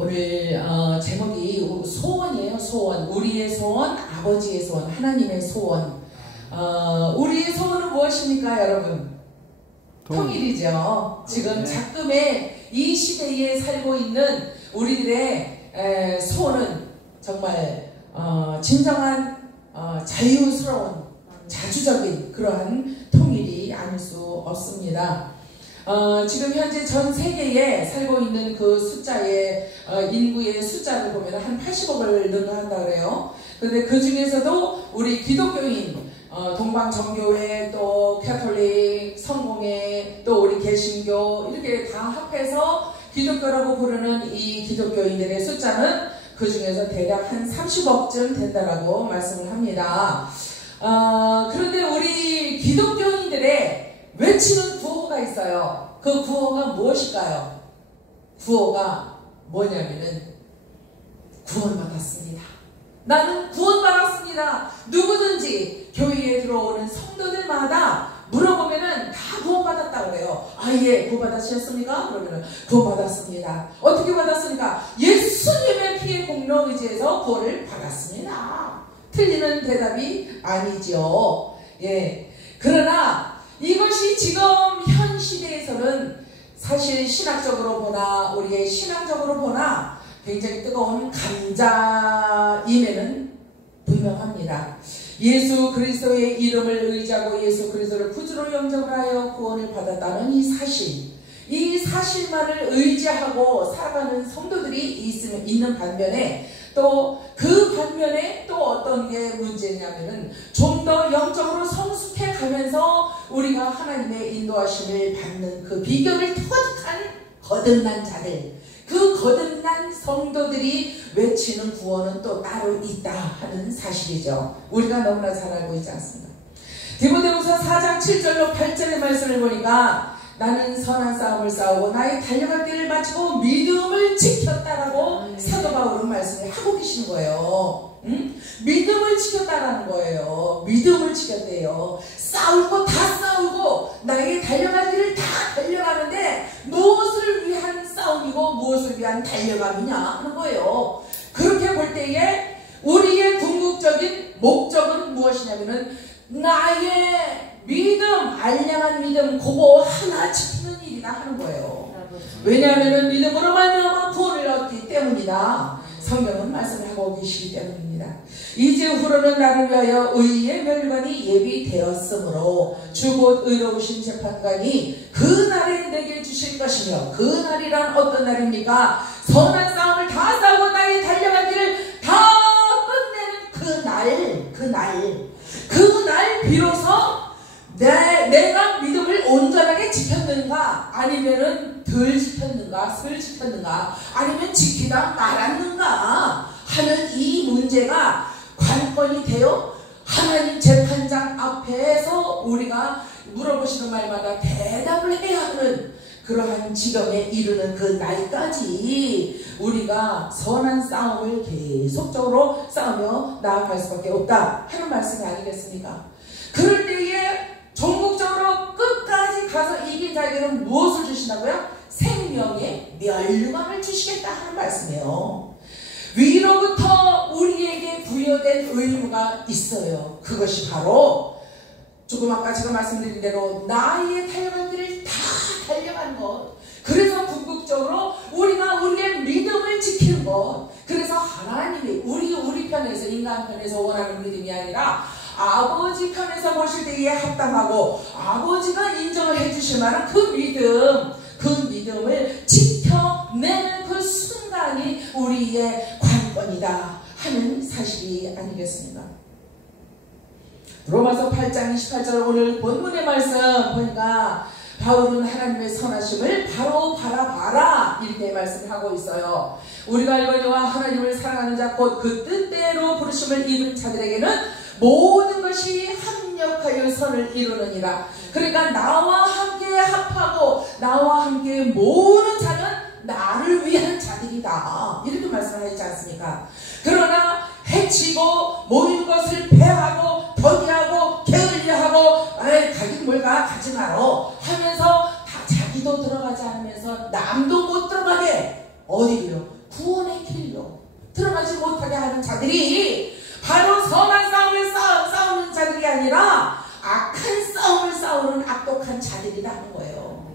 오늘 제목이 소원이에요. 소원. 우리의 소원, 아버지의 소원, 하나님의 소원. 우리의 소원은 무엇입니까, 여러분? 통일이죠. 지금 작금의 이 시대에 살고 있는 우리들의 소원은 정말 진정한 자유스러운 자주적인 그러한 통일이 아닐 수 없습니다. 지금 현재 전 세계에 살고 있는 그 숫자의 인구의 숫자를 보면 한 80억을 능가한다 그래요. 근데 그 중에서도 우리 기독교인 동방정교회 또 캐톨릭 성공회 또 우리 개신교 이렇게 다 합해서 기독교라고 부르는 이 기독교인들의 숫자는 그 중에서 대략 한 30억쯤 된다라고 말씀을 합니다. 그런데 우리 기독교인들의 외치는 구호가 있어요. 그 구호가 무엇일까요? 구호가 뭐냐면은 구원받았습니다. 나는 구원받았습니다. 누구든지 교회에 들어오는 성도들마다 물어보면은 다 구원받았다 그래요. 예, 구원받으셨습니까? 그러면은 구원받았습니다. 어떻게 받았습니까? 예수님의 피의 공로 의지에서 구원을 받았습니다. 틀리는 대답이 아니죠. 예. 그러나 이것이 지금 현 시대에서는 사실 신학적으로 보나 우리의 신앙적으로 보나 굉장히 뜨거운 감자임에는 분명합니다. 예수 그리스도의 이름을 의지하고 예수 그리스도를 구주로 영접을 하여 구원을 받았다는 이 사실만을 의지하고 살아가는 성도들이 있는 반면에 또 그 반면에 또 어떤 게 문제냐면은 좀 더 영적으로 성숙해 가면서 우리가 하나님의 인도하심을 받는 그 비결을 터득한 거듭난 자들, 그 거듭난 성도들이 외치는 구원은 또 따로 있다 하는 사실이죠. 우리가 너무나 잘 알고 있지 않습니까? 디모데후서 4장 7절로 8절의 말씀을 보니까 나는 선한 싸움을 싸우고 나의 달려갈 길을 마치고 믿음을 지켰다라고 사도 바울은 말씀을 하고 계시는 거예요. 믿음을 지켰다라는 거예요. 믿음을 지켰대요. 싸울 거 다 싸우고 나에게 달려갈 길을 다 달려가는데 무엇을 위한 싸움이고 무엇을 위한 달려감이냐 하는 거예요. 그렇게 볼 때에 우리의 궁극적인 목적은 무엇이냐면은 나의 믿음, 알량한 믿음, 그거 하나 지키는 일이다 하는 거예요. 왜냐하면 믿음으로 말미암아 구원을 얻기 때문이다. 성경은 말씀을 하고 계시기 때문입니다. 이제 후로는 나를 위하여 의의 멸관이 예비되었으므로 주곧 의로우신 재판관이 그 날에 내게 주실 것이며 그 날이란 어떤 날입니까? 선한 싸움을 다 싸우고 나의 달려갈 길을 다 끝내는 그 날 비로소 내가 믿음을 온전하게 지켰는가 아니면은 덜 지켰는가 슬 지켰는가 아니면 지키다 말았는가 하는 이 문제가 관건이 되어 하나님 재판장 앞에서 우리가 물어보시는 말마다 대답을 해야 하는 그러한 지경에 이르는 그 날까지 우리가 선한 싸움을 계속적으로 싸우며 나아갈 수밖에 없다 하는 말씀이 아니겠습니까? 그럴 때에 전국적으로 끝까지 가서 이긴 자에게는 무엇을 주신다고요? 생명의 멸류관을 주시겠다 하는 말씀이에요. 위로부터 우리에게 부여된 의무가 있어요. 그것이 바로 조금 아까 제가 말씀드린 대로 나의 달려간 길을 다 달려가는 것. 그래서 궁극적으로 우리가 우리의 믿음을 지키는 것. 그래서 하나님이 우리 편에서 인간 편에서 원하는 믿음이 아니라 아버지 편에서 보실 때에 합당하고 아버지가 인정을 해주실 만한 그 믿음을 지켜내는 그 순간이 우리의 관건이다 하는 사실이 아니겠습니까? 로마서 8장 28절 오늘 본문의 말씀 보니까 바울은 하나님의 선하심을 바로 바라봐라 이렇게 말씀을 하고 있어요. 우리가 알거니와 하나님을 사랑하는 자 곧 그 뜻대로 부르심을 입은 자들에게는 모든 것이 합력하여 선을 이루느니라. 그러니까 나와 함께 합하고 나와 함께 모으는 자는 나를 위한 자들이다 이렇게 말씀하셨지 않습니까? 그러나 해치고 모인 것을 패하고 더디하고 게을리하고 가긴 뭘까 가지 마라 하면서 다 자기도 들어가지 않으면서 남도 못 들어가게 어디로요? 구원의 길로 들어가지 못하게 하는 자들이 바로 선한 싸움을 싸우는 자들이 아니라 악한 싸움을 싸우는 악독한 자들이라는 거예요.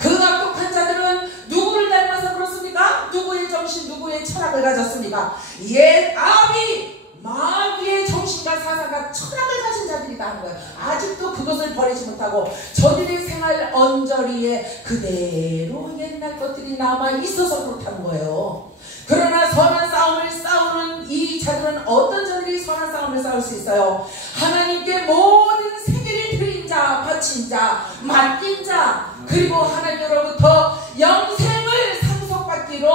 그 악독한 자들은 누구를 닮아서 그렇습니까? 누구의 정신, 누구의 철학을 가졌습니까? 옛 아비 마귀의 정신과 사상과 철학을 가진 자들이라는 거예요. 아직도 그것을 버리지 못하고 저들의 생활 언저리에 그대로 옛날 것들이 남아 있어서 그렇다는 거예요. 그러나 선한 싸움을 싸우는 이 자들은 어떤 자들이 선한 싸움을 싸울 수 있어요? 하나님께 모든 세계를 드린 자, 바친 자, 맡긴 자, 그리고 하나님으로부터 영생을 상속받기로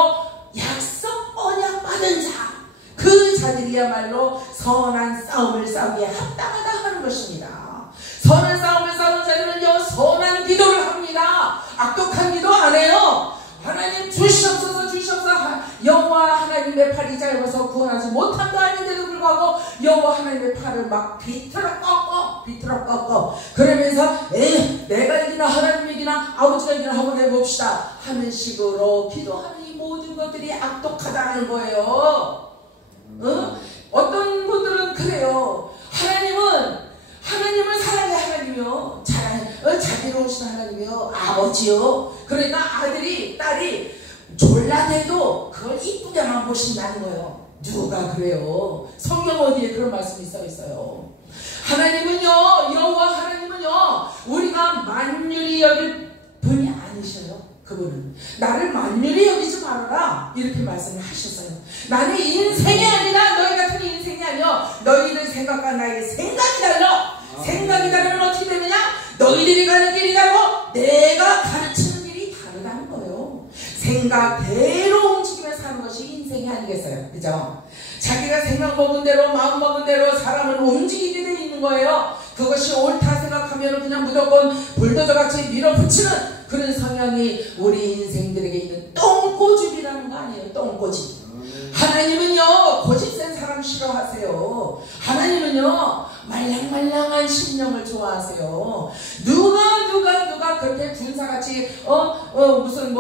약속 언약 받은 자, 그 자들이야말로 선한 싸움을 싸우기에 합당하다 하는 것입니다. 선한 싸움을 싸우는 자들은요, 선한 기도를 합니다. 악독한 기도 안 해요. 하나님 주시옵소서 주시옵소서. 여호와 하나님의 팔이 짧아서 구원하지 못한 거 아닌데도 불구하고 여호와 하나님의 팔을 막 비틀어 꺾어 그러면서 내가 이기나 하나님 이기나 아버지가 이기나 한번 해봅시다 하는 식으로 기도하는 이 모든 것들이 악독하다는 거예요. 어떤 분들은 그래요. 하나님을 사랑해 하나님이요, 자비로우신 하나님이요, 아버지요. 그러니까 아들이 딸이 졸라대도 그걸 이쁘게만 보신다는 거예요. 누가 그래요? 성경 어디에 그런 말씀이 써 있어요? 하나님은요, 여호와 하나님은요, 우리가 만유리 여길 분이 아니셔요. 그분은 나를 만유리 여기지 말아라 이렇게 말씀을 하셨어요. 나는 인생이 아니라 너희 같은 인생이 아니여. 너희들 생각과 나의 생각이 달라. 생각이 다르면 어떻게 되느냐? 너희들이 가는 길이 다르고 내가 가르치는 길이 다르다는 거예요. 생각대로 움직이며 사는 것이 인생이 아니겠어요? 그죠? 자기가 생각 먹은 대로 마음 먹은 대로 사람을 움직이게 돼 있는 거예요. 그것이 옳다 생각하면 그냥 무조건 불도저같이 밀어붙이는 그런 성향이 우리 인생들에게 있는 똥꼬집이라는 거 아니에요? 똥꼬집. 하나님은요, 고집 센 사람 싫어하세요. 하나님은요, 말랑말랑한 심령을 좋아하세요. 누가 그렇게 군사같이 무슨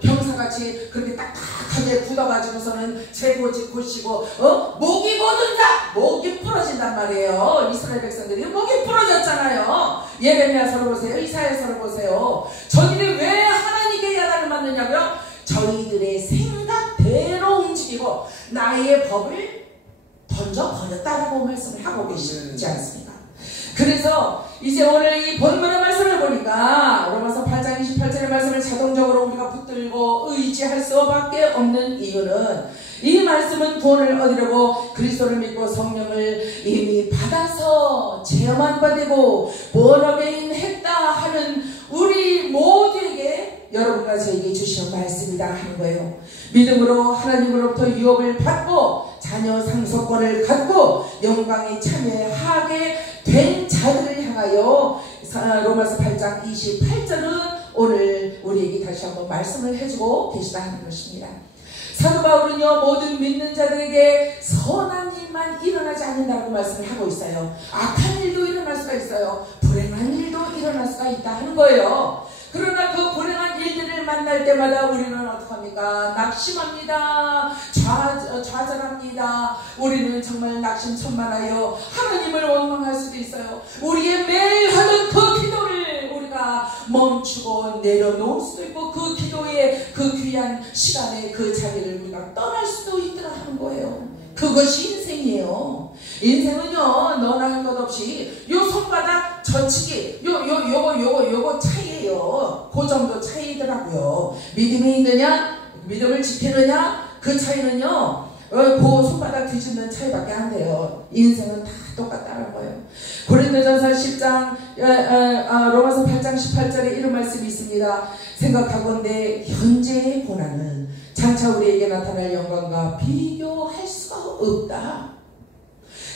병사같이 그렇게 딱딱하게 굳어가지고서는 제 고집 고시고 목이 고든다, 목이 부러진단 말이에요. 이스라엘 백성들이 목이 부러졌잖아요. 예레미야서를 보세요, 이사야서를 보세요. 저들이 왜 하나님께 야단을 맞느냐고요? 저희들의 생각대로 움직이고 나의 법을 던져버렸다라고 말씀을 하고 계시지 않습니까? 그래서 이제 오늘 이 본문의 말씀을 보니까 로마서 8장 28절의 말씀을 자동적으로 우리가 붙들고 의지할 수밖에 없는 이유는 이 말씀은 구원을 얻으려고 그리스도를 믿고 성령을 이미 받아서 체험한 바 되고 born-again 했다 하는 우리 모두에게 여러분과 저에게 주신 말씀이다 하는 거예요. 믿음으로 하나님으로부터 유업을 받고 자녀 상속권을 갖고 영광에 참여하게 된 자들을 향하여 로마서 8장 28절은 오늘 우리에게 다시 한번 말씀을 해주고 계시다 하는 것입니다. 사도 바울은요, 모든 믿는 자들에게 선한 일만 일어나지 않는다고 말씀을 하고 있어요. 악한 일도 일어날 수가 있어요. 불행한 일도 일어날 수가 있다 하는 거예요. 그러나 그 불행한 일들을 만날 때마다 우리는 어떡합니까? 낙심합니다. 좌절합니다. 우리는 정말 낙심천만하여 하나님을 원망할 수도 있어요. 우리의 매일 하는 그 기도를 우리가 멈추고 내려놓을 수도 있고 그 기도에 그 귀한 시간에 그 자리를 우리가 떠날 수도 있더라 하는 거예요. 그것이 인생이에요. 인생은요, 너나 할 것 없이 요 손바닥 젖히기 요거 차이예요. 그 정도 차이더라고요. 믿음이 있느냐, 믿음을 지키느냐, 그 차이는요, 그 손바닥 뒤집는 차이밖에 안 돼요. 인생은 다 똑같다는 거예요. 고린도전서 10장 로마서 8장 18절에 이런 말씀이 있습니다. 생각하건대 현재의 고난은 장차 우리에게 나타날 영광과 비교할 수가 없다.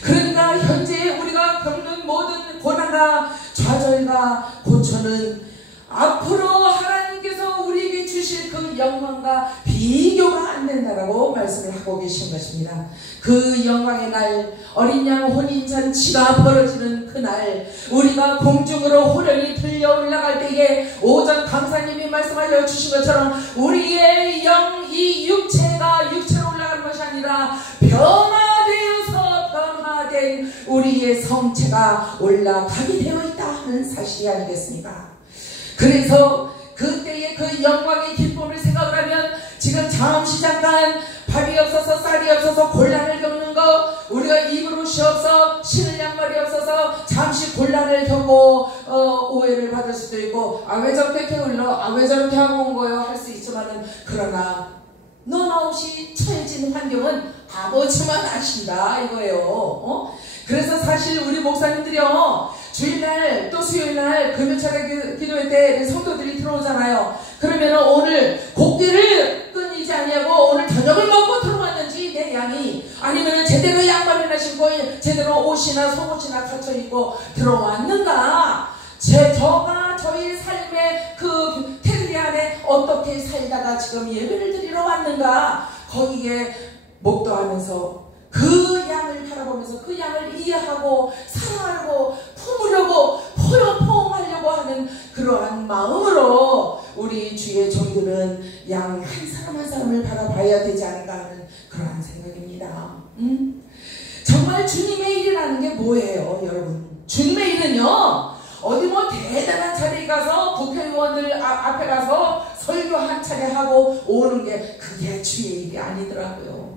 그러니까 현재 우리가 겪는 모든 고난과 좌절과 고초는 앞으로 하나님께서 우리에게 주실 그 영광과 비교가 안 된다라고 말씀을 하고 계신 것입니다. 그 영광의 날, 어린 양 혼인잔치가 벌어지는 그날, 우리가 공중으로 호련히 들려 올라갈 때에 오전 강사님이 말씀하여 주신 것처럼 우리의 영, 이 육체가 육체로 올라가는 것이 아니라 변화되어서 변화된 우리의 성체가 올라가게 되어 있다 하는 사실이 아니겠습니까? 그래서 그때의 그 영광의 기쁨을 생각을 하면 지금 잠시 잠깐 밥이 없어서 쌀이 없어서 곤란을 겪는 거, 우리가 입을 옷이 없어 신을 양말이 없어서 잠시 곤란을 겪고 오해를 받을 수도 있고, 아 왜 저렇게 게을러, 아 왜 저렇게 하고 온 거예요 할 수 있지만은, 그러나 너나 없이 처해진 환경은 아버지만 아신다 이거예요. 그래서 사실 우리 목사님들이요, 주일날 또 수요일날 금요차례 기도회 때 성도들이 들어오잖아요. 그러면 오늘 곡기를 끊이지 아니하고 오늘 저녁을 먹고 들어왔는지 내 양이, 아니면 제대로 양말이나 신고 제대로 옷이나 속옷이나 갖춰 입고 들어왔는가, 저가 저희 삶의 그 테두리 안에 어떻게 살다가 지금 예배를 드리러 왔는가, 거기에 목도하면서 그 양을 바라보면서 그 양을 이해하고 사랑하고 품으려고 포용하려고 하는 그러한 마음으로 우리 주의 종들은 양 한 사람 한 사람을 바라봐야 되지 않을까 하는 그러한 생각입니다. 정말 주님의 일이라는 게 뭐예요, 여러분? 주님의 일은요, 어디 뭐 대단한 자리에 가서 국회의원들 앞에 가서 설교 한 차례 하고 오는 게 그게 주의 일이 아니더라고요.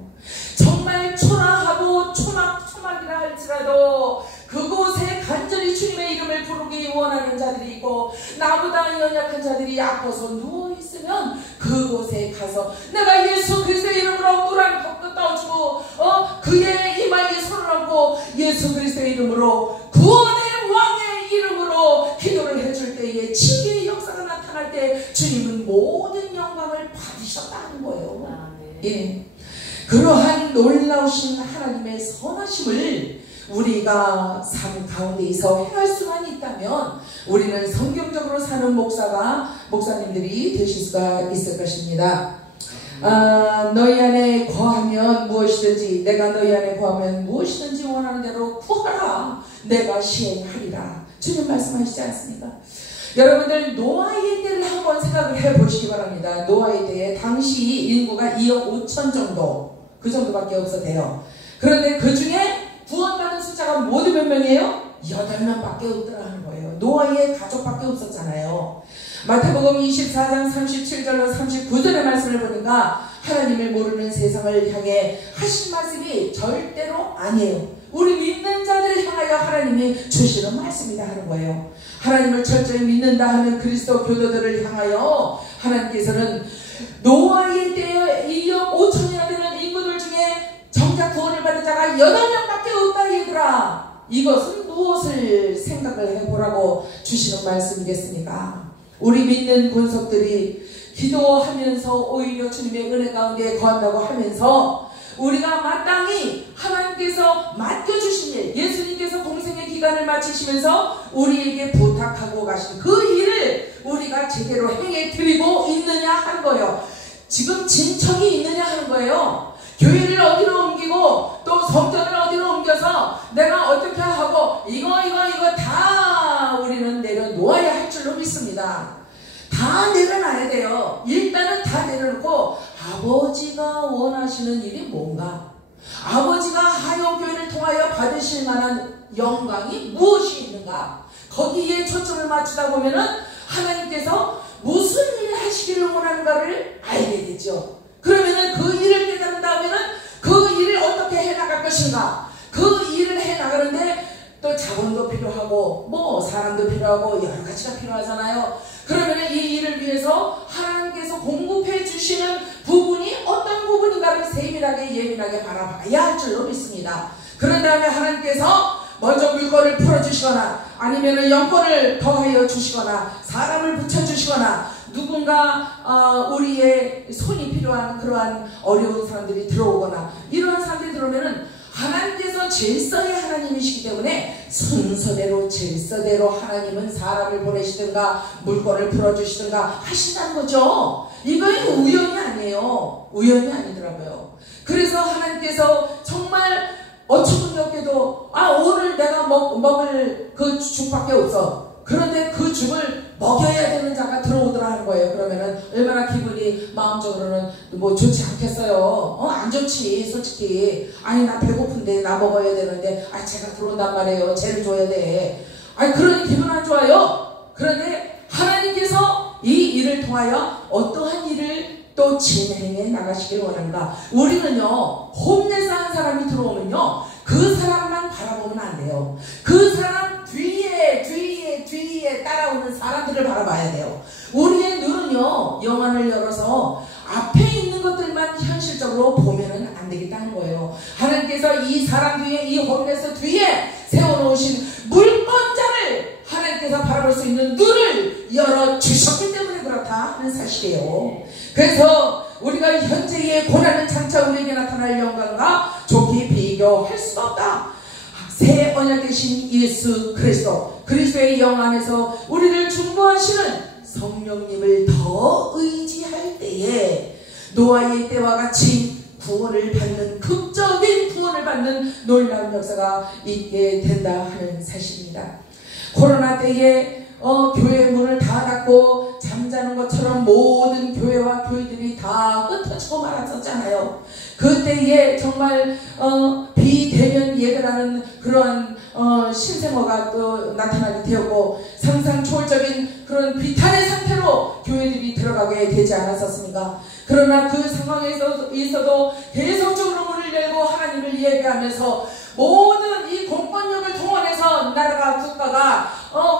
정말 초라하고 초막이라 할지라도 그곳에 간절히 주님의 이름을 부르기 원하는 자들이 있고, 나보다 연약한 자들이 아파서 누워있으면 그곳에 가서 내가 예수 그리스도의 이름으로 물 한 컵 떠주고 그의 이마에 손을 얹고 예수 그리스도의 이름으로 구원의 왕의 이름으로 기도를 해줄 때에 치유의 역사가 나타날 때 주님은 모든 영광을 받으셨다는 거예요. 예. 그러한 놀라우신 하나님의 선하심을 우리가 삶 가운데에서 행할 수만 있다면 우리는 성경적으로 사는 목사님들이 되실 수가 있을 것입니다. 너희 안에 거하면 무엇이든지, 내가 너희 안에 거하면 무엇이든지 원하는 대로 구하라, 내가 시행하리라. 주님 말씀하시지 않습니까? 여러분들 노아의 때를 한번 생각을 해보시기 바랍니다. 노아의 때에 당시 인구가 2억 5천 정도, 그 정도밖에 없었대요. 그런데 그 중에 구원받은 숫자가 모두 몇 명이에요? 8명밖에 없더라 하는 거예요. 노아의 가족밖에 없었잖아요. 마태복음 24장 37절로 39절의 말씀을 보니까 하나님을 모르는 세상을 향해 하신 말씀이 절대로 아니에요. 우리 믿는 자들을 향하여 하나님이 주시는 말씀이다 하는 거예요. 하나님을 철저히 믿는다 하는 그리스도 교도들을 향하여 하나님께서는 노아의 때에 2억 5천이나 되는 인구들 중에 정작 구원을 받은 자가 8명밖에 없다 얘들아, 이것은 무엇을 생각을 해보라고 주시는 말씀이겠습니까? 우리 믿는 권속들이 기도하면서 오히려 주님의 은혜 가운데 거한다고 하면서 우리가 마땅히 하나님께서 맡겨주신 일, 예수님께서 공생의 기간을 마치시면서 우리에게 부탁하고 가신 그 일을 우리가 제대로 행해드리고 있느냐 하는 거예요. 지금 진척이 있느냐 하는 거예요. 교회를 어디로 옮기고 또 성전을 어디로 옮겨서 내가 어떻게 하고 이거 다 우리는 내려놓아야 할 줄로 믿습니다. 다 내려놔야 돼요. 일단은 다 내려놓고 아버지가 원하시는 일이 뭔가, 아버지가 하용교회를 통하여 받으실 만한 영광이 무엇이 있는가, 거기에 초점을 맞추다 보면은 하나님께서 무슨 일을 하시기를 원하는가를 알게 되죠. 그러면은 그 일을 깨달은 다음에는 그 일을 어떻게 해나갈 것인가, 그 일을 해나가는데 또 자본도 필요하고 뭐 사람도 필요하고 여러 가지가 필요하잖아요. 그러면 이 일을 위해서 하나님께서 공급해 주시는 부분이 어떤 부분인가를 세밀하게 예민하게 바라봐야 할 줄로 믿습니다. 그런 다음에 하나님께서 먼저 물건을 풀어주시거나 아니면 영권을 더하여 주시거나 사람을 붙여주시거나 누군가 우리의 손이 필요한 그러한 어려운 사람들이 들어오거나 이러한 사람들이 들어오면은 하나님께서 질서의 하나님이시기 때문에 순서대로 질서대로 하나님은 사람을 보내시든가 물건을 풀어주시든가 하신다는 거죠. 이거는 우연이 아니에요. 우연이 아니더라고요. 그래서 하나님께서 정말 어처구니없게도 오늘 내가 먹을 그 죽밖에 없어. 그런데 그 죽을 먹여야 되는 자가 들어오더라 하는 거예요. 그러면은 얼마나 기분이 마음적으로는 뭐 좋지 않겠어요. 안 좋지 솔직히. 아니 나 배고픈데 나 먹어야 되는데 쟤가 들어온단 말이에요. 쟤를 줘야 돼. 그러니 기분 안 좋아요. 그런데 하나님께서 이 일을 통하여 어떠한 일을 또 진행해 나가시길 원한가. 우리는요 홈레스 한 사람이 들어오면요 그 사람만 바라보면 안 돼요. 그 사람 뒤에 따라오는 사람들을 바라봐야 돼요. 우리의 눈은요 영안을 열어서 앞에 있는 것들만 현실적으로 보면은 안 되겠다는 거예요. 하나님께서 이 사람 뒤에, 이 홈레스 뒤에 세워놓으신 물권자를 하나님께서 바라볼 수 있는 눈을 열어주셨기 때문에 그렇다 하는 사실이에요. 그래서 우리가 현재의 고난은 장차 우리에게 나타날 영광과 좋게 비교할 수가 없다. 새 언약 되신 예수 그리스도의 영 안에서 우리를 중보하시는 성령님을 더 의지할 때에 노아의 때와 같이 구원을 받는, 극적인 구원을 받는 놀라운 역사가 있게 된다 하는 사실입니다. 코로나 때에 교회 문을 다 닫고 잠자는 것처럼 모든 교회와 교회들이 다 흩어지고 말았었잖아요. 그때에 정말 비대면 예배라는 그런 신생어가 또 나타나게 되었고 상상 초월적인 그런 비탄의 상태로 교회들이 들어가게 되지 않았었습니까? 그러나 그 상황에 있어도 계속적으로 문을 열고 하나님을 예배하면서 모든 이 공권력을 동원해서 나라가 국가가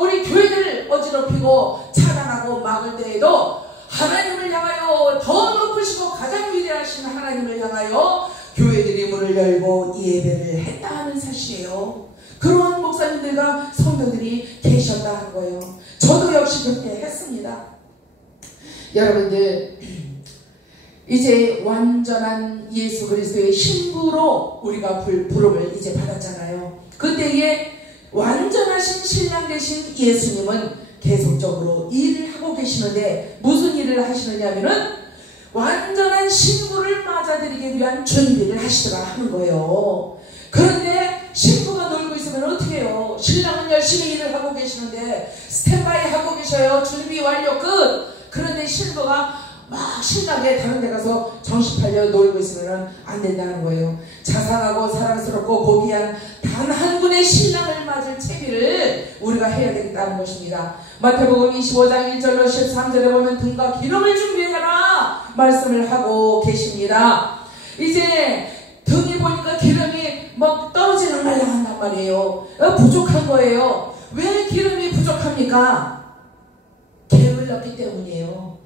우리 교회를 어지럽히고 차단하고 막을 때에도 하나님을 향하여 더 높으시고 가장 위대하신 하나님을 향하여 교회들이 문을 열고 예배를 했다는 사실이에요. 그러한 목사님들과 성도들이 계셨다는 거예요. 저도 역시 그렇게 했습니다. 여러분들 이제 완전한 예수 그리스도의 신부로 우리가 부름을 이제 받았잖아요. 그때에 완전하신 신랑 되신 예수님은 계속적으로 일을 하고 계시는데 무슨 일을 하시느냐면은 완전한 신부를 맞아들이기 위한 준비를 하시더라 하는 거예요. 그런데 신부가 놀고 있으면 어떻게 해요? 신랑은 열심히 일을 하고 계시는데 스탠바이 하고 계셔요. 준비 완료 끝. 그런데 신부가 막 신나게 다른 데 가서 정신 팔려 놀고 있으면 안 된다는 거예요. 자상하고 사랑스럽고 고귀한 단 한 분의 신랑을 맞을 채비를 우리가 해야 되겠다는 것입니다. 마태복음 25장 1절로 13절에 보면 등과 기름을 준비해라 말씀을 하고 계십니다. 이제 등이 보니까 기름이 막 떨어지는 말랑한단 말이에요. 부족한 거예요. 왜 기름이 부족합니까? 게을렀기 때문이에요.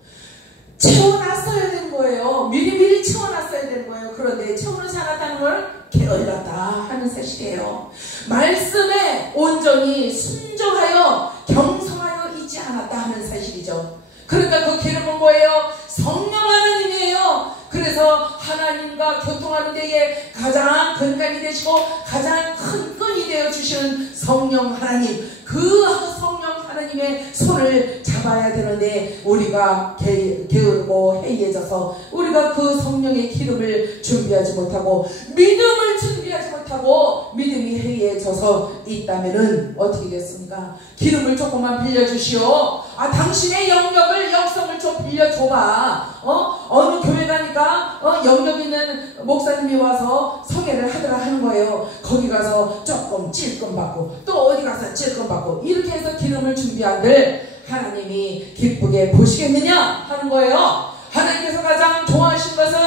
채워놨어야 되는 거예요. 미리미리 채워놨어야 되는 거예요. 그런데 채워놓지 않았다는 걸 게을렀다 하는 사실이에요. 말씀에 온전히 순종하여 경성하여 있지 않았다 하는 사실이죠. 그러니까 그 기름은 뭐예요? 성령 하나님이에요. 그래서 하나님과 교통하는 데에 가장 근간이 되시고 가장 큰 끈이 되어 주시는 성령 하나님, 그 성령 하나님의 손을 잡아야 되는데 우리가 게으르고 해이해져서 우리가 그 성령의 기름을 준비하지 못하고 믿음을 준비하지 못하고 믿음이 해이해져서 있다면은 어떻게 됐습니까? 기름을 조금만 빌려주시오. 당신의 영성을 좀 빌려줘봐. 어느 교회 가니까 영역 있는 목사님이 와서 성회를 하더라 하는 거예요. 거기 가서 조금 찔끔 받고 또 어디 가서 찔끔 받고 이렇게 해서 기름을 준비한들 하나님이 기쁘게 보시겠느냐 하는 거예요. 하나님께서 가장 좋아하신 것은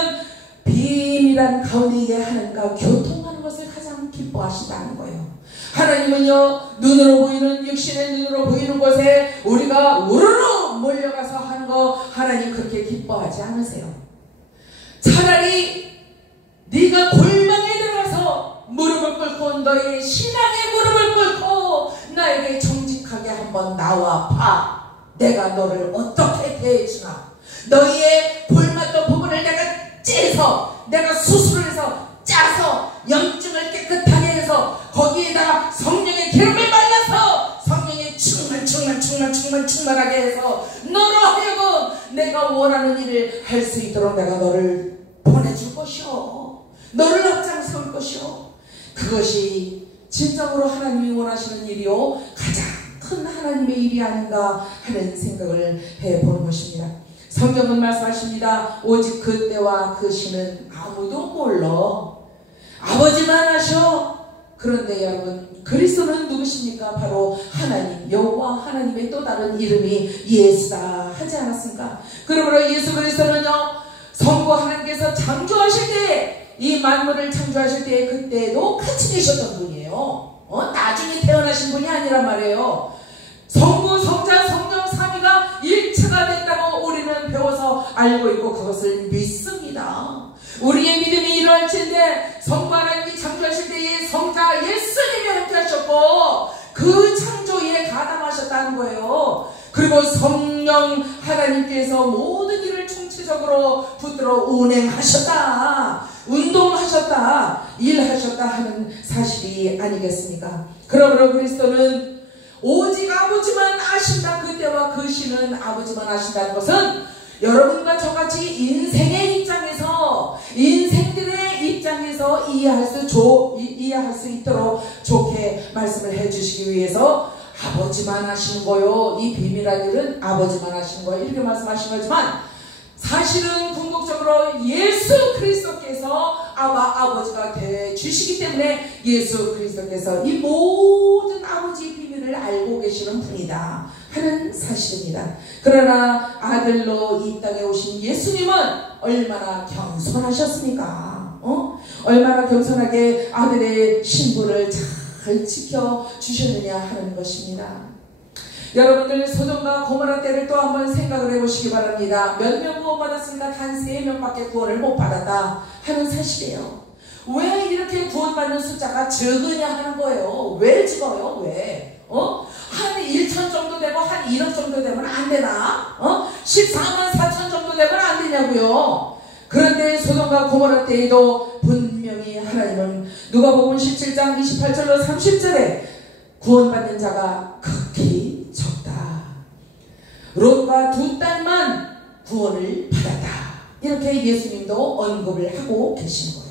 비밀한 가운데 하나님과 교통하는 것을 가장 기뻐하신다는 거예요. 하나님은요 눈으로 보이는 육신의 눈으로 보이는 것에 우리가 우르르 몰려가서 하는 거 하나님 그렇게 기뻐하지 않으세요. 차라리 네가 골방에 들어가서 무릎을 꿇고 너의 신앙의 무릎을 꿇고 나에게 정직하게 한번 나와 봐. 내가 너를 어떻게 대해주나. 너희의 골맞던 부분을 내가 째서 내가 수술을 해서 짜서 염증을 깨끗하게 해서 거기에다 성령의 기름을 말려서 성령의 충만하게 해서 너로 하여금 내가 원하는 일을 할 수 있도록 내가 너를 보내줄 것이오. 너를 앞장세울 것이오. 그것이 진정으로 하나님이 원하시는 일이요 가장 큰 하나님의 일이 아닌가 하는 생각을 해보는 것입니다. 성경은 말씀하십니다. 오직 그 때와 그 시는 아무도 몰라. 아버지만 아셔. 그런데 여러분, 그리스도는 누구십니까? 바로 하나님, 여호와 하나님의 또 다른 이름이 예수다 하지 않았습니까? 그러므로 예수 그리스도는요, 성부 하나님께서 창조하실 때, 이 만물을 창조하실 때 그때도 같이 계셨던 분이에요. 나중에 태어나신 분이 아니란 말이에요. 성부, 성자, 성령, 삼위가 일체가 됐다고 우리는 배워서 알고 있고 그것을 믿습니다. 우리의 믿음이 이루어질때 성부 하나님이 창조하실 때에 성자 예수님이 함께 하셨고 그 창조에 가담하셨다는 거예요. 그리고 성령 하나님께서 모든 일을 총체적으로 붙들어 운행하셨다, 운동하셨다, 일하셨다 하는 사실이 아니겠습니까? 그러므로 그리스도는 오직 아버지만 아신다. 그때와 그 시는 아버지만 아신다는 것은 여러분과 저같이 인생의 입장에서, 인생들의 입장에서 이해할 수 있도록 좋게 말씀을 해주시기 위해서 아버지만 하시는 거요. 이 비밀한 일은 아버지만 하시는 거예요. 이렇게 말씀하신 거지만 사실은 궁극적으로 예수 그리스도께서 아버지가 되주시기 때문에 예수 그리스도께서 이 모든 아버지의 비밀을 알고 계시는 분이다 하는 사실입니다. 그러나 아들로 이 땅에 오신 예수님은 얼마나 겸손하셨습니까? 얼마나 겸손하게 아들의 신분을 잘 지켜주셨느냐 하는 것입니다. 여러분들 소돔과 고모라 때를 또 한번 생각을 해보시기 바랍니다. 몇 명 구원받았습니다. 단 3명밖에 구원을 못 받았다 하는 사실이에요. 왜 이렇게 구원받는 숫자가 적으냐 하는 거예요. 왜 적어요? 왜? 한 1천 정도 되고 한 1억 정도 되면 안 되나? 14만 4천 정도 되면 안 되냐고요. 그런데 소돔과 고모라 때에도 분명히 하나님은 누가복음 17장 28절로 30절에 구원받는 자가 극히 적다. 롯과 2 딸만 구원을 받았다. 이렇게 예수님도 언급을 하고 계시는 거예요.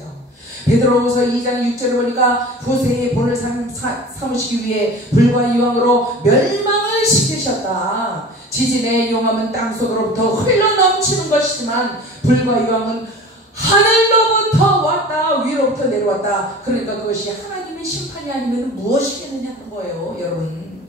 베드로후서 2장 6절을 보니까 후세의 본을 삼으시기 위해 불과 이왕으로 멸망을 시키셨다. 지진의 용암은 땅속으로부터 흘러 넘치는 것이지만 불과 이왕은 하늘로부터 왔다, 위로부터 내려왔다. 그러니까 그것이 하나님의 심판이 아니면 무엇이겠느냐 하는 거예요, 여러분.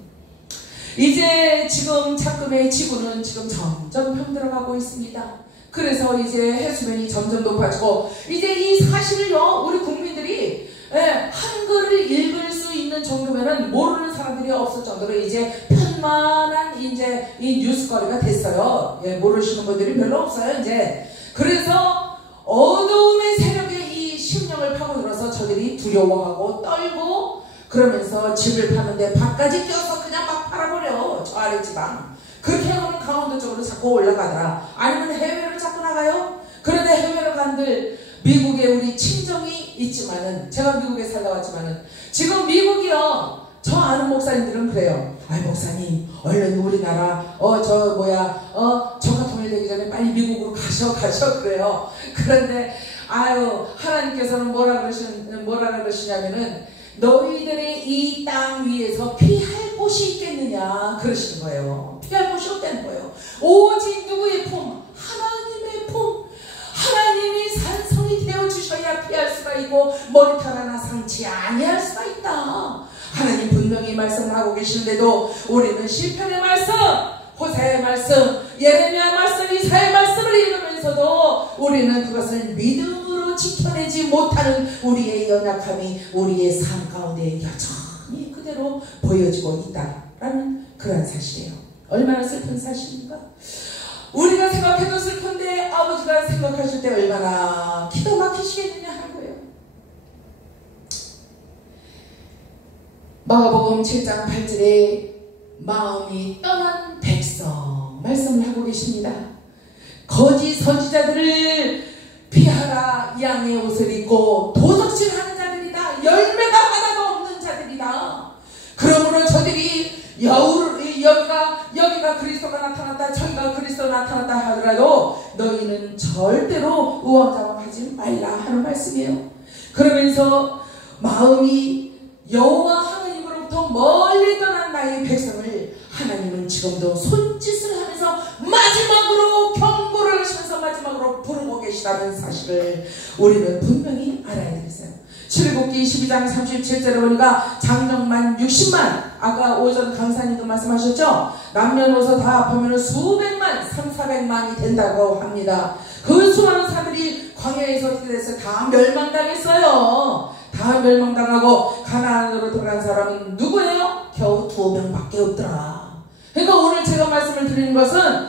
이제 지금 착금의 지구는 지금 점점 병들어가고 있습니다. 그래서 이제 해수면이 점점 높아지고 이제 이 사실을요, 우리 국민들이 한글을 읽을 수 있는 정도면은 모르는 사람들이 없을 정도로 이제 편만한 이제 이 뉴스거리가 됐어요. 모르시는 분들이 별로 없어요, 이제. 그래서 어두움의 세력의 이 심령을 파고들어서 저들이 두려워하고 떨고 그러면서 집을 파는데 밭까지 껴서 그냥 막 팔아버려. 저 아래 지방. 그렇게 하면 강원도 쪽으로 자꾸 올라가더라. 아니면 해외로 자꾸 나가요. 그런데 해외로 간들 미국에 우리 친정이 있지만은 제가 미국에 살다 왔지만은 지금 미국이요. 저 아는 목사님들은 그래요. 아이 목사님 얼른 우리나라 저가 통일되기 전에 빨리 미국으로 가셔 그래요. 그런데 하나님께서는 뭐라 그러시냐면은 너희들의 이 땅 위에서 피할 곳이 있겠느냐 그러시는 거예요. 피할 곳이 없다는 거예요. 오직 누구의 품? 하나님의 품. 하나님이 산성이 되어주셔야 피할 수가 있고 머리털 하나 상치 아니할 수가 있다. 하나님 분명히 말씀을 하고 계시는데도 우리는 시편의 말씀, 호세의 말씀, 예레미야 말씀, 이사야의 말씀을 읽으면서도 우리는 그것을 믿음으로 지켜내지 못하는 우리의 연약함이 우리의 삶 가운데 여전히 그대로 보여지고 있다라는 그런 사실이에요. 얼마나 슬픈 사실입니까? 우리가 생각해도 슬픈데 아버지가 생각하실 때 얼마나 기가 막히시겠느냐 하는 거예요. 마가복음 7장 8절에 마음이 떠난 백성 말씀을 하고 계십니다. 거짓 선지자들을 피하라. 양의 옷을 입고 도적질하는 자들이 여기가 그리스도가 나타났다, 저기가 그리스도가 나타났다 하더라도 너희는 절대로 우왕좌왕하지 말라 하는 말씀이에요. 그러면서 마음이 여호와 하나님으로부터 멀리 떠난 나의 백성을 하나님은 지금도 손짓을 하면서 마지막으로 경고를 하시면서 마지막으로 부르고 계시다는 사실을 우리는 분명히 알아야 되겠어요. 출애굽기 12장 37절에 보니까 장정만 60만, 아까 오전 강사님도 말씀하셨죠? 남녀노소 다 합하면 수백만, 3,400만이 된다고 합니다. 그 수많은 사람들이 광야에서 어떻게 됐어요? 다 멸망당했어요. 다 멸망당하고 가나안으로 들어간 사람은 누구예요? 겨우 2명밖에 없더라. 그러니까 오늘 제가 말씀을 드리는 것은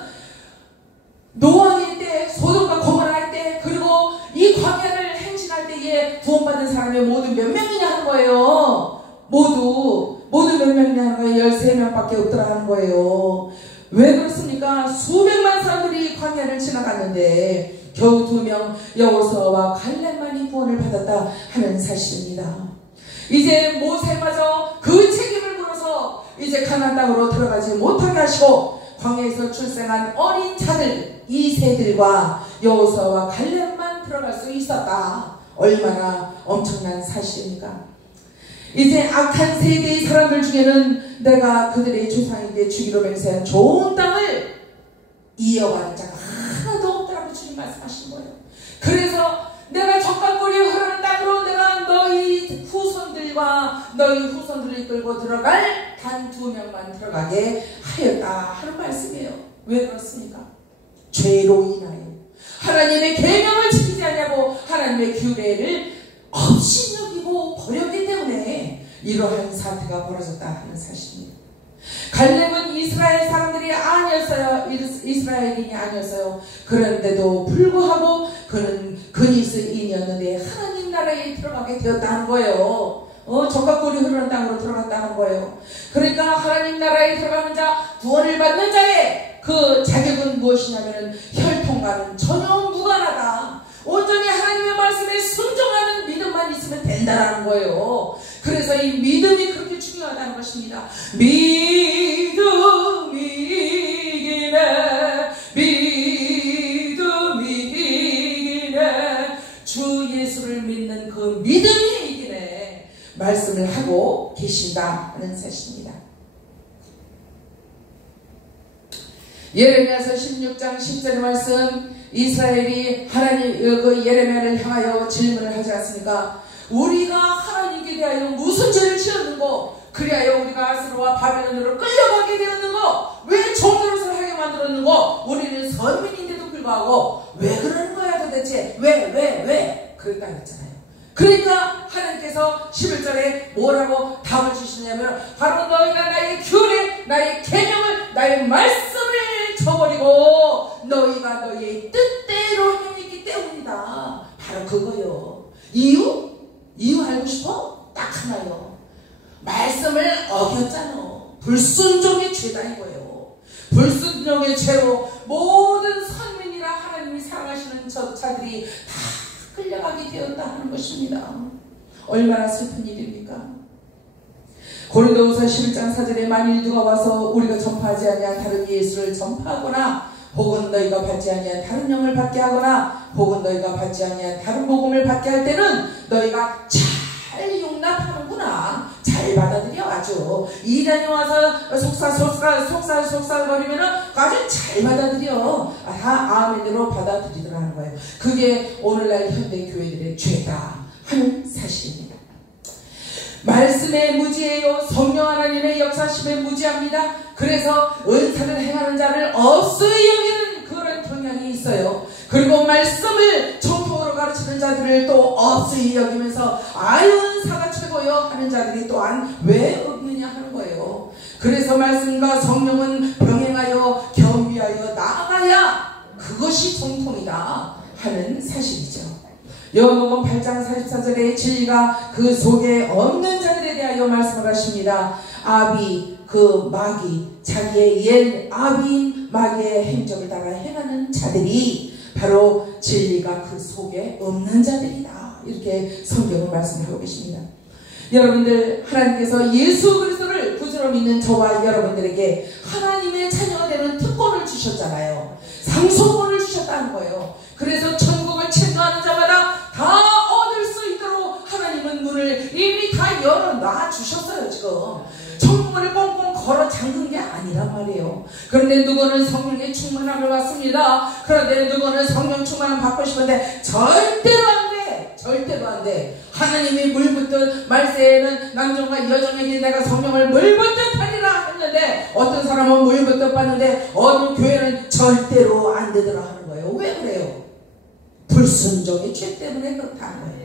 노아의 때, 소돔과 고모라의 때, 그리고 이 광야를 행진할 때에 구원받은 사람이 모두 몇 명이냐 하는 거예요. 모두 몇 명이냐 하는 거예요. 13명밖에 없더라 하는 거예요. 왜 그렇습니까? 수백만 사람들이 광야를 지나갔는데 겨우 2명 여호수아와 갈렙만이 구원을 받았다 하는 사실입니다. 이제 모세마저 그 책임을 물어서 이제 가나안 땅으로 들어가지 못하게 하시고 광야에서 출생한 어린 자들 이 세들과 여호수아와 갈렙만 들어갈 수 있었다. 얼마나 엄청난 사실입니까? 이제 악한 세대의 사람들 중에는 내가 그들의 조상에게 주기로 맹세한 좋은 땅을 이어가는 자가 하나도 없더라고 주님 말씀하신 거예요. 그래서 내가 적각골이 흐르는 땅으로 내가 너희 후손들을 이끌고 들어갈 단 2명만 들어가게 하였다 하는 말씀이에요. 왜 그렇습니까? 죄로 인하여 하나님의 계명을 지키지 않냐고 하나님의 규례를 없이 여기고 버렸기 때문에 이러한 사태가 벌어졌다 하는 사실입니다. 갈렙은 이스라엘 사람들이 아니었어요. 이스라엘인이 아니었어요. 그런데도 불구하고 그는 그리스인이었는데 하나님 나라에 들어가게 되었다는 거예요. 적각골이 흐르는 땅으로 들어갔다는 거예요. 그러니까 하나님 나라에 들어가는 자, 구원을 받는 자의 그 자격은 무엇이냐면 혈통과는 전혀 무관하다. 온전히 하나님의 말씀에 순종하는 믿음만 있으면 된다는 거예요. 그래서 이 믿음이 그렇게 중요하다는 것입니다. 믿음이 이기네 주 예수를 믿는 그 믿음이 이기네 말씀을 하고 계신다 하는 사실입니다. 예레미야서 16장 10절의 말씀, 이스라엘이 하나님 그 예레미야를 향하여 질문을 하지 않습니까? 우리가 하나님께 대하여 무슨 죄를 지었는고, 그리하여 우리가 아수르와 바벨론으로 끌려가게 되었는고, 왜 종노릇을 하게 만들었는고, 우리는 선민인데도 불구하고 왜 그러는 거야 도대체? 왜? 그랬다 했잖아요. 그러니까 하나님께서 11절에 뭐라고 답을 주시냐면, 바로 너희가 나의 규례, 나의 계명을, 나의 말씀을 저버리고 너희가 너희의 뜻대로 행했기 때문이다. 바로 그거요. 이유 알고 싶어? 딱 하나요. 말씀을 어겼잖아. 불순종의 죄다 이거예요. 불순종의 죄로 모든 선민이라 하나님이 사랑하시는 자들이 다 끌려가게 되었다 하는 것입니다. 얼마나 슬픈 일입니까? 고린도후서 11장 4절에 만일 누가 와서 우리가 전파하지 아니한 다른 예수를 전파하거나, 혹은 너희가 받지 아니한 다른 영을 받게 하거나, 혹은 너희가 받지 아니한 다른 복음을 받게 할 때는 너희가 잘 용납하는구나, 잘 받아들여. 아주 이단이 와서 속살거리면은 아주 잘 받아들여. 다 아멘으로 받아들이더라는 거예요. 그게 오늘날 현대 교회들의 죄다 하는 사실입니다. 말씀에 무지해요. 성령 하나님의 역사심에 무지합니다. 그래서 은사를 행하는 자를 없이 여기는 그런 경향이 있어요. 그리고 말씀을 정통으로 가르치는 자들을 또 없이 여기면서 아유 은사가 최고요 하는 자들이 또한 왜 없느냐 하는 거예요. 그래서 말씀과 성령은 병행하여 겸비하여 나아가야 그것이 정통이다 하는 사실이죠. 요한복음 8장 44절에 진리가 그 속에 없는 자들에 대하여 말씀을 하십니다. 아비 그 마귀, 자기의 옛 아비인 마귀의 행적을 따라 행하는 자들이 바로 진리가 그 속에 없는 자들이다. 이렇게 성경은 말씀하고 계십니다. 여러분들, 하나님께서 예수 그리스도를 구주 예수처럼 있는 저와 여러분들에게 하나님의 자녀가 되는 특권을 주셨잖아요. 상속권을 주셨다는 거예요. 그래서 천국을 침노하는 자마다 다 얻을 수 있도록 하나님은 문을 이미 다 열어놔 주셨어요. 지금 천국문을 꽁꽁 걸어 잠근 게 아니란 말이에요. 그런데 누구는 성령의 충만함을 받습니다. 그런데 누구는 성령 충만함 받고 싶은데 절대로 안 돼. 절대로 안 돼. 하나님이 물붓듯 말세에는 남종과 여종에게 내가 성령을 물붓듯 하리라 했는데 어떤 사람은 물붓듯 받는데 어느 교회는 절대로 안 되더라 하는 거예요. 왜 그래요? 불순종의 죄 때문에 그렇다는 거예요.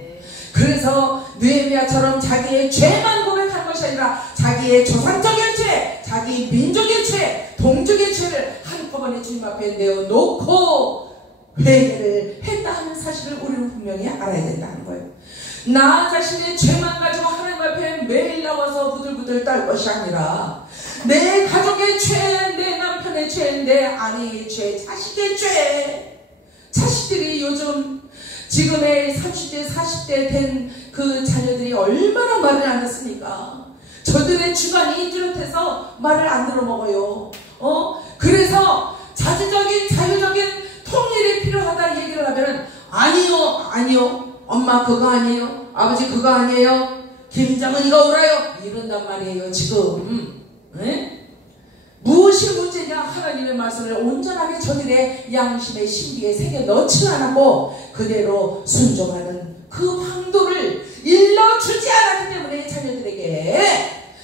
그래서 느헤미야처럼 자기의 죄만 고백한 것이 아니라 자기의 조상적인 죄, 자기 민족의 죄, 동족의 죄를 한꺼번에 주님 앞에 내어놓고 회개를 했다 하는 사실을 우리는 분명히 알아야 된다는 거예요. 나 자신의 죄만 가지고 하나님 앞에 매일 나와서 부들부들 떨 것이 아니라 내 가족의 죄, 내 남편의 죄, 내 아내의 죄, 자식의 죄. 자식들이 요즘 지금의 30대, 40대 된 그 자녀들이 얼마나 말을 안 듣습니까? 저들의 주관이 뚜렷해서 말을 안 들어먹어요. 그래서 자주적인, 자유적인 통일이 필요하다 얘기를 하면 아니요. 엄마 그거 아니에요. 아버지 그거 아니에요. 김정은이가 오라요. 이런단 말이에요. 지금. 네? 무엇이 문제냐? 하나님의 말씀을 온전하게 저들의 양심의 신비에 새겨 넣지 않았고 그대로 순종하는 그 황도를 일러주지 않았기 때문에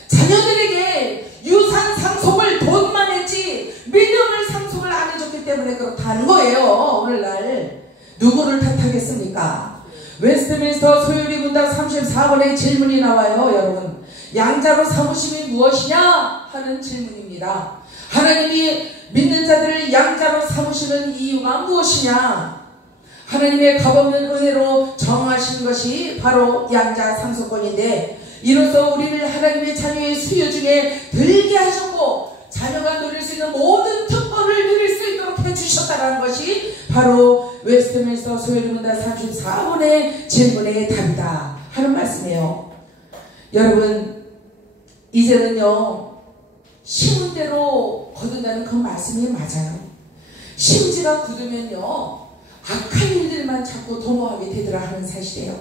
자녀들에게 유산 상속을 돈만 했지 믿음을 상속을 안 해줬기 때문에 그렇다는 거예요. 오늘날 누구를 탓하겠습니까? 웨스트민스터 소요리 문답 34번의 질문이 나와요. 여러분, 양자로 삼으심이 무엇이냐 하는 질문입니다. 하나님이 믿는 자들을 양자로 삼으시는 이유가 무엇이냐? 하나님의 값없는 은혜로 정하신 것이 바로 양자 상속권인데 이로써 우리를 하나님의 자녀의 수요 중에 들게 하셨고 자녀가 누릴 수 있는 모든 특권을 누릴 수 있도록 해주셨다는 것이 바로 웨스트민스터 소요리 문답 34번의 질문의 답이다 하는 말씀이에요. 여러분, 이제는요 심은 대로 거둔다는 그 말씀이 맞아요. 심지가 굳으면요 악한 일들만 자꾸 도모하게 되더라 하는 사실이에요.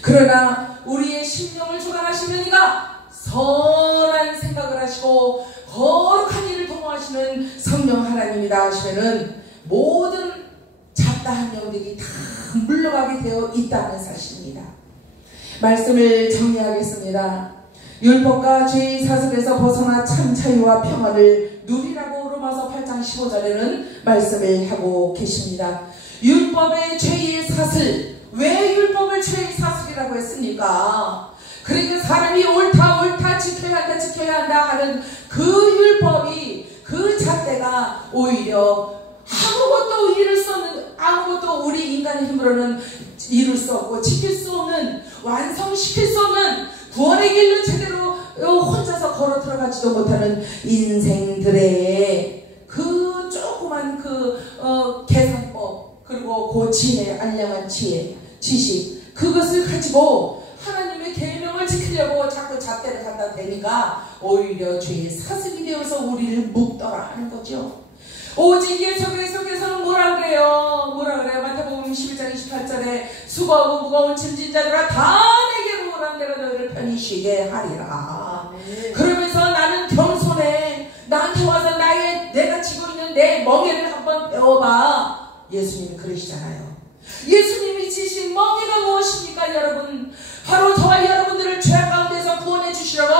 그러나 우리의 심령을 주관하시는 이가 선한 생각을 하시고 거룩한 일을 도모하시는 성령 하나님이다 하시면은 모든 잡다한 영들이 다 물러가게 되어 있다는 사실입니다. 말씀을 정리하겠습니다. 율법과 죄의 사슬에서 벗어나 참 자유와 평안을 누리라고 로마서 8장 15절에는 말씀을 하고 계십니다. 율법의 죄의 사슬, 왜 율법을 죄의 사슬이라고 했습니까? 그러니까 사람이 옳다 지켜야 한다 하는 그 율법이 그 잣대가 오히려 아무것도 우리 인간의 힘으로는 이룰 수 없고 지킬 수 없는, 완성시킬 수 없는 구원의 길로 제대로 혼자서 걸어 들어가지도 못하는 인생들의 그 조그만 계산법, 그리고 그 지혜, 알량한 지혜, 지식, 그것을 가지고 하나님의 계명을 지키려고 자꾸 잣대를 갖다 대니까 오히려 죄의 사슬이 되어서 우리를 묶더라 하는 거죠. 오직 예수께서는 뭐라 그래요? 마태복음 11장 28절에 수고하고 무거운 짐진 자들아 다 내게로 오라, 내가 너희를 편히 쉬게 하리라. 그러면서 나는 겸손해. 나한테 와서 내가 지고 있는 내 멍에를 한번 배워봐. 예수님이 그러시잖아요. 예수님이 지신 멍에가 무엇입니까, 여러분? 바로 저와 여러분들을 죄 가운데서 구원해 주시려고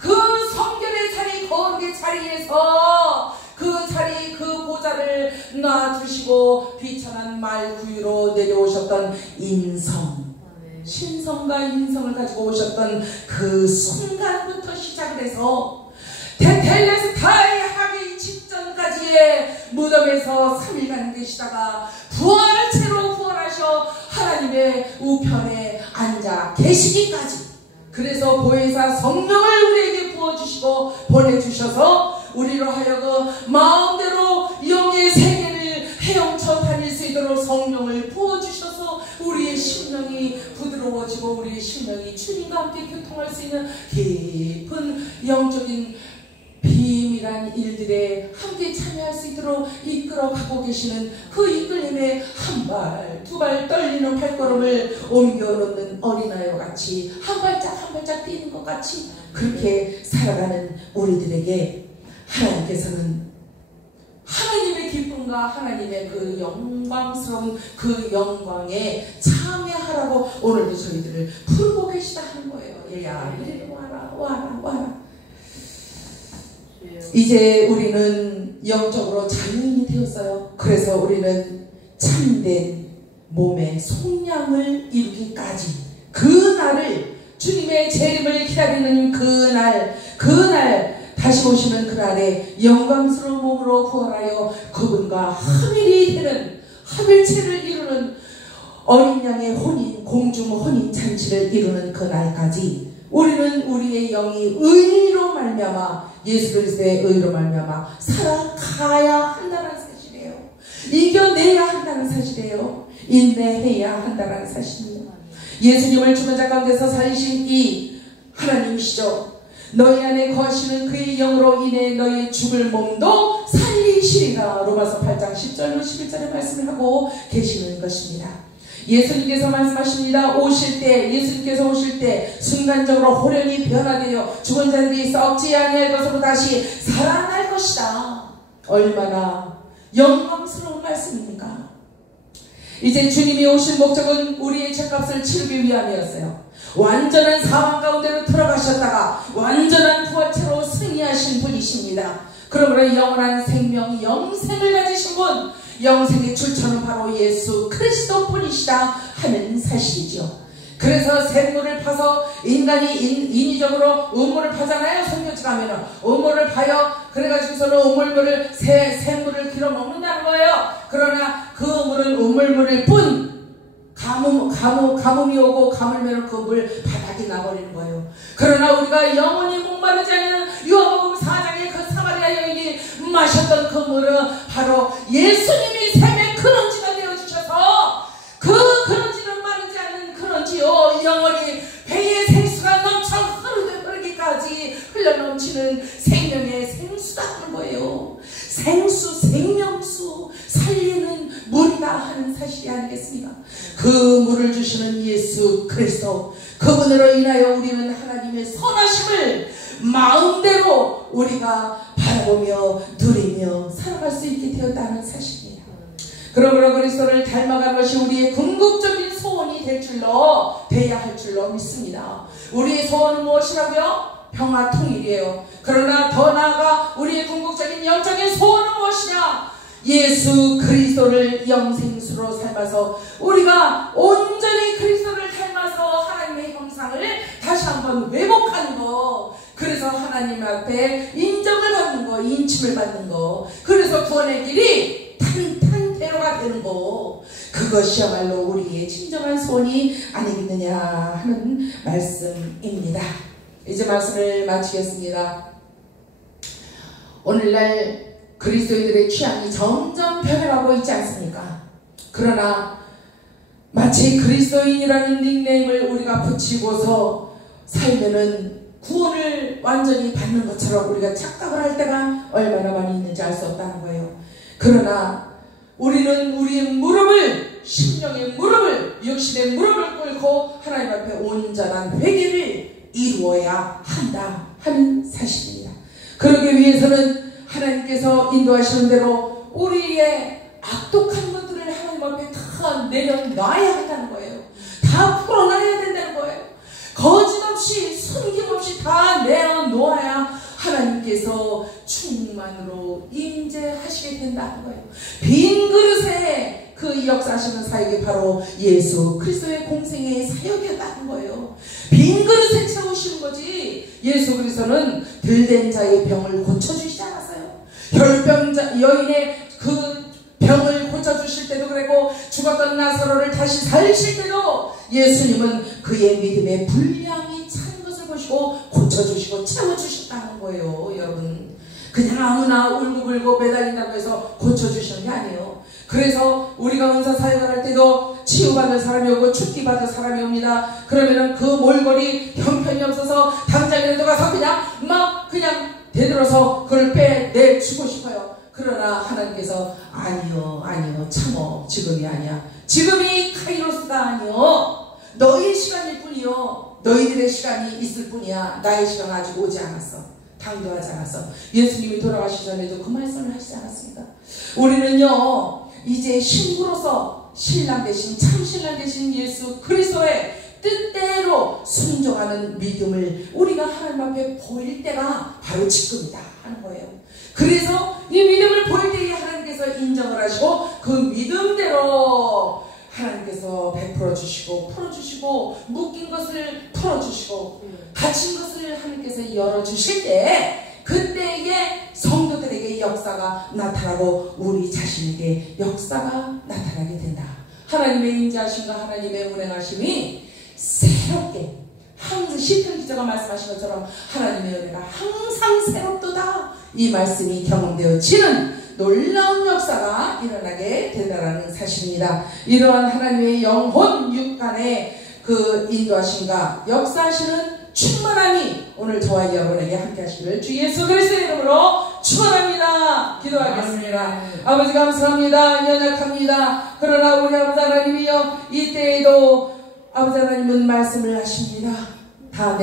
그 성결의 자리, 거룩의 자리에서 그 자리, 그 보좌를 놔두시고 비천한 말 구유로 내려오셨던 인성, 신성과 인성을 가지고 오셨던 그 순간부터 시작을 해서 테텔레스타이 하기 직전까지의 무덤에서 3일간 계시다가 부활체로 부활하셔 하나님의 우편에 앉아 계시기까지, 그래서 보혜사 성령을 우리에게 부어주시고 보내주셔서 우리로 하여금 마음대로 영의 세계를 헤엄쳐 다닐 수 있도록 성령을 부어주셔서 우리의 심령이 부드러워 의로워지고 우리의 심령이 주님과 함께 교통할 수 있는 깊은 영적인 비밀한 일들에 함께 참여할 수 있도록 이끌어가고 계시는 그 이끌림에 한 발, 두 발 떨리는 발걸음을 옮겨놓는 어린아이와 같이 한 발짝 뛰는 것 같이 그렇게 살아가는 우리들에게 하나님께서는 하나님의 기쁨과 하나님의 그 영광스러운 그 영광에 참여하라고 오늘도 저희들을 부르고 계시다 하는 거예요. 야, 이리 와라. 이제 우리는 영적으로 장애인이 되었어요. 그래서 우리는 참된 몸의 속량을 이루기까지 그 날을 주님의 재림을 기다리는 그날 다시 오시는 그날에 영광스러운 몸으로 부활하여 그분과 합일체를 이루는 어린 양의 공중 혼인 잔치를 이루는 그날까지 우리는 우리의 영이 의로 말미암아 예수 그리스도의 의로 말미암아 살아가야 한다는 사실이에요. 이겨내야 한다는 사실이에요. 인내해야 한다는 사실이에요. 예수님을 죽은 자 가운데서 살리신 이 하나님이시죠. 너희 안에 거하시는 그의 영으로 인해 너희 죽을 몸도 살리시리라. 로마서 8장 10절로 11절에 말씀을 하고 계시는 것입니다. 예수님께서 말씀하십니다. 예수님께서 오실 때 순간적으로 호련히 변화되어 죽은 자들이 썩지 아니할 것으로 다시 살아날 것이다. 얼마나 영광스러운 말씀입니까? 이제 주님이 오신 목적은 우리의 죄값을 치르기 위함이었어요. 완전한 사망 가운데로 들어가셨다가 완전한 부활체로 승리하신 분이십니다. 그러므로 영원한 생명, 영생을 가지신 분, 영생의 출처는 바로 예수 그리스도 뿐이시다 하는 사실이죠. 그래서 샘물을 파서 인간이 인위적으로 우물을 파잖아요. 성경책 가면은 우물을 파요. 그래가지고서는 샘물을 길어 먹는다는 거예요. 그러나 그 우물물일 뿐 가뭄이 오고 가물면 그 물 바닥이 나버리는 거예요. 그러나 우리가 영원히 목마르지 않는 요한복음 4장의 그 사마리아 여인이 마셨던 그 물은 바로 예수님이 샘의 근원지가 되어주셔서 그 근원지는 마르지 않는 근원지요, 영원히 배의 생수가 넘쳐 흐르기까지 흘러넘치는 생명의 생수다 하는 거예요. 생명수 살리는 물이다 하는 사실이 아니겠습니까? 그 물을 주시는 예수 그리스도, 그분으로 인하여 우리는 하나님의 선하심을 마음대로 우리가 바라보며 누리며 살아갈 수 있게 되었다는 사실입니다. 그러므로 그리스도를 닮아가는 것이 우리의 궁극적인 소원이 돼야 할 줄로 믿습니다. 우리의 소원은 무엇이라고요? 평화 통일이에요. 그러나 더 나아가 우리의 궁극적인 영적인 소원은 무엇이냐? 예수 그리스도를 영생수로 삶아서 우리가 온전히 그리스도를 닮아서 하나님의 형상을 다시 한번 회복하는 거, 그래서 하나님 앞에 인정을 받는 거, 인침을 받는 거, 그래서 구원의 길이 탄탄대로가 되는 거, 그것이야말로 우리의 진정한 소원이 아니겠느냐 하는 말씀입니다. 이제 말씀을 마치겠습니다. 오늘날 그리스도인들의 취향이 점점 변해가고 있지 않습니까? 그러나 마치 그리스도인이라는 닉네임을 우리가 붙이고서 살면은 구원을 완전히 받는 것처럼 우리가 착각을 할 때가 얼마나 많이 있는지 알 수 없다는 거예요. 그러나 우리는 우리의 무릎을, 심령의 무릎을, 육신의 무릎을 꿇고 하나님 앞에 온전한 회개를 이루어야 한다 하는 사실입니다. 그러기 위해서는 하나님께서 인도하시는 대로 우리의 악독한 것들을 하나님 앞에 다 내려놔야 한다는 거예요. 다 풀어놔야 된다는 거예요. 거짓없이 숨김없이 다 내어놓아야 하나님께서 충만으로 임재하시게 된다는 거예요. 빈 그릇에 그 역사하시는 사역이 바로 예수 그리스도의 공생의 사역이었다는 거예요. 빈 그릇에 채우시는 거지. 예수 그리스도는 들된 자의 병을 고쳐주시지 않았어요. 혈병자 여인의 그 병을 고쳐주실 때도 그랬고, 죽었던 나사로를 다시 살리실 때도 예수님은 그의 믿음의 분량이 찬 것을 보시고 고쳐주시고 채워주셨다는 거예요. 여러분, 그냥 아무나 울고불고 매달린다고 해서 고쳐주시는 게 아니에요. 그래서 우리가 은사 사역을 할 때도 치유받을 사람이 오고 축기받을 사람이 옵니다. 그러면은 그 몰골이 형편이 없어서 당장이라도 가서 그냥 되들어서 그걸 빼내주고 싶어요. 그러나 하나님께서 아니요 참어, 지금이 아니야. 지금이 카이로스가 아니요, 너희의 시간일 뿐이요, 너희들의 시간이 있을 뿐이야. 나의 시간 아직 오지 않았어. 당도하지 않았어. 예수님이 돌아가시기 전에도 그 말씀을 하시지 않았습니까? 우리는요 이제 신부로서 신랑 되신, 참 신랑 되신 예수 그리스도의 뜻대로 순종하는 믿음을 우리가 하나님 앞에 보일 때가 바로 지금이다 하는 거예요. 그래서 이 믿음을 보일 때에 하나님께서 인정을 하시고 그 믿음대로 하나님께서 베풀어 주시고 풀어주시고 묶인 것을 풀어주시고 닫힌 것을 하나님께서 열어주실 때, 그때에 성도들에게 역사가 나타나고 우리 자신에게 역사가 나타나게 된다. 하나님의 인자하심과 하나님의 운행하심이 새롭게, 항상 시편 기자가 말씀하신 것처럼 하나님의 은혜가 항상 새롭도다, 이 말씀이 경험되어지는 놀라운 역사가 일어나게 된다는 사실입니다. 이러한 하나님의 영혼 육간의 그 인도하심과 역사하시는 충만함이 오늘 저와 여러분에게 함께 하시기를 주 예수 그리스도의 이름으로 축원합니다. 기도하겠습니다. 아버지 감사합니다. 연약합니다. 그러나 우리 아버지 하나님이여, 이때에도 아버지 하나님은 말씀을 하십니다. 다